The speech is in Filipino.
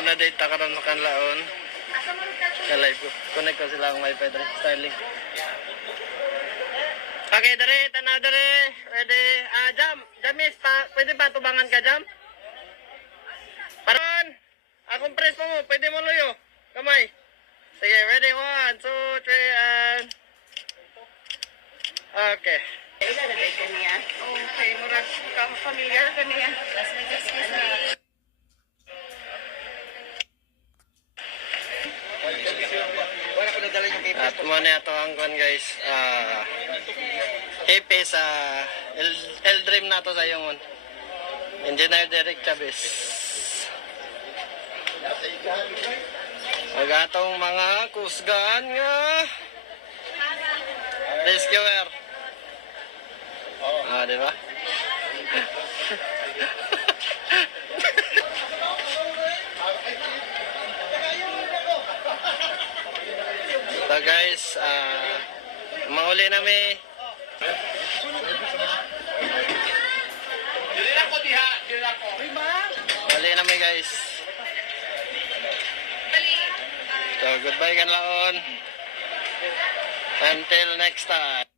Ano data karon makanlaon. Sa live ko. Connect ko sila ang wifi dre. Styling. Okay, dre, tanaw dre. Ready? Jam. Jamis, pwede ba tubangan ka, Jam? Paron. Akong press mo. Pwede mo luyo. Kamay. Sige, ready? 1, 2, 3, and... Okay. Okay, murag kang familiar ka niya. At muna ito ang kuhan guys. Hepe sa L-Dream na to sa yung Engineer Derek Chavez. Magatong mga kusgan nga rescuer. Di ba? So guys, mauli nami. Mauli nami guys. So goodbye kan laon. Until next time.